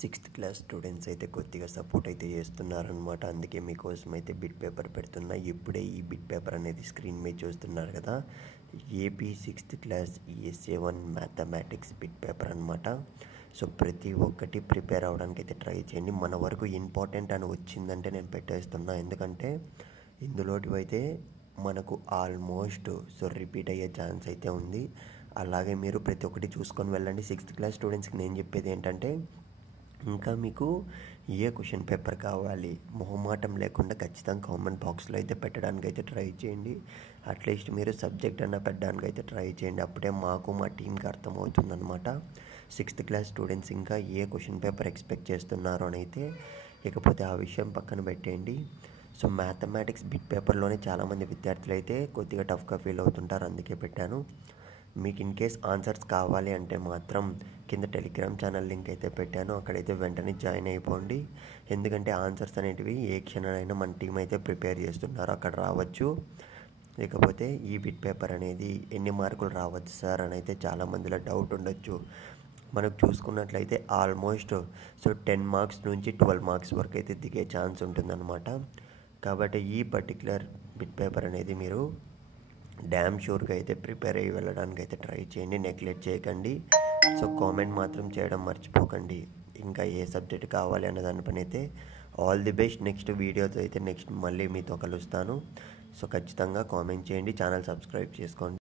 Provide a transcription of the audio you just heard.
Sixth class students అయితే కొద్దిగా support అయితే చేస్తున్నారనమాట. అందుకే మీకోసం అయితే బిట్ పేపర్ పెడుతున్నా. ఇప్పుడే ఈ బిట్ పేపర్ అనేది స్క్రీన్ మీద చూస్తున్నారు కదా, AP sixth class ESA1 mathematics bit paper అనమాట. సో ప్రతి ఒక్కటి ప్రిపేర్ అవ్వడానికి అయితే ట్రై చేయండి. మన వరకు ఇంపార్టెంట్ అని వచ్చిందంటే నేను పెట్టేస్తున్నా, ఎందుకంటే ఇందులోటివి అయితే మనకు ఆల్మోస్ట్ రిపీట్ అయ్యే ఛాన్స్ అయితే ఉంది. అలాగే మీరు ప్రతి ఒక్కటి చూసుకొని వెళ్ళండి. సిక్స్త్ క్లాస్ స్టూడెంట్స్కి నేను చెప్పేది ఏంటంటే, ఇంకా మీకు ఏ క్వశ్చన్ పేపర్ కావాలి మొహమాటం లేకుండా ఖచ్చితంగా కామెంట్ బాక్స్లో అయితే పెట్టడానికి అయితే ట్రై చేయండి. అట్లీస్ట్ మీరు సబ్జెక్ట్ అన్న పెట్టడానికి అయితే ట్రై చేయండి. అప్పుడే మాకు మా టీంకి అర్థమవుతుందన్నమాట సిక్స్త్ క్లాస్ స్టూడెంట్స్ ఇంకా ఏ క్వశ్చన్ పేపర్ ఎక్స్పెక్ట్ చేస్తున్నారో అని అయితే. ఇకపోతే ఆ విషయం పక్కన పెట్టేయండి. సో మ్యాథమెటిక్స్ బిట్ పేపర్లోనే చాలామంది విద్యార్థులు అయితే కొద్దిగా టఫ్గా ఫీల్ అవుతుంటారు, అందుకే పెట్టాను. మీకు ఇన్ కేస్ ఆన్సర్స్ కావాలి అంటే మాత్రం కింద టెలిగ్రామ్ ఛానల్ లింక్ అయితే పెట్టాను, అక్కడైతే వెంటనే జాయిన్ అయిపోండి. ఎందుకంటే ఆన్సర్స్ అనేటివి ఏ క్షణమైనా మన టీం అయితే ప్రిపేర్ చేస్తున్నారు, అక్కడ రావచ్చు. ఇకపోతే ఈ బిట్ పేపర్ అనేది ఎన్ని మార్కులు రావచ్చు సార్ అని అయితే చాలామందిలో డౌట్ ఉండొచ్చు. మనకు చూసుకున్నట్లయితే ఆల్మోస్ట్ 10 మార్క్స్ నుంచి 12 మార్క్స్ వరకు అయితే దిగే ఛాన్స్ ఉంటుందన్నమాట. కాబట్టి ఈ పర్టికులర్ బిట్ పేపర్ అనేది మీరు డ్యామ్ షూర్గా అయితే ప్రిపేర్ అయ్యి వెళ్ళడానికి అయితే ట్రై చేయండి, నెగ్లెక్ట్ చేయకండి. సో కామెంట్ మాత్రం చేయడం మర్చిపోకండి ఇంకా ఏ సబ్జెక్ట్ కావాలి అన్న దానిపైన అయితే. All the best. నెక్స్ట్ వీడియోతో అయితే మళ్ళీ మీతో కలుస్తాను. సో ఖచ్చితంగా కామెంట్ చేయండి, ఛానల్ సబ్స్క్రైబ్ చేసుకోండి.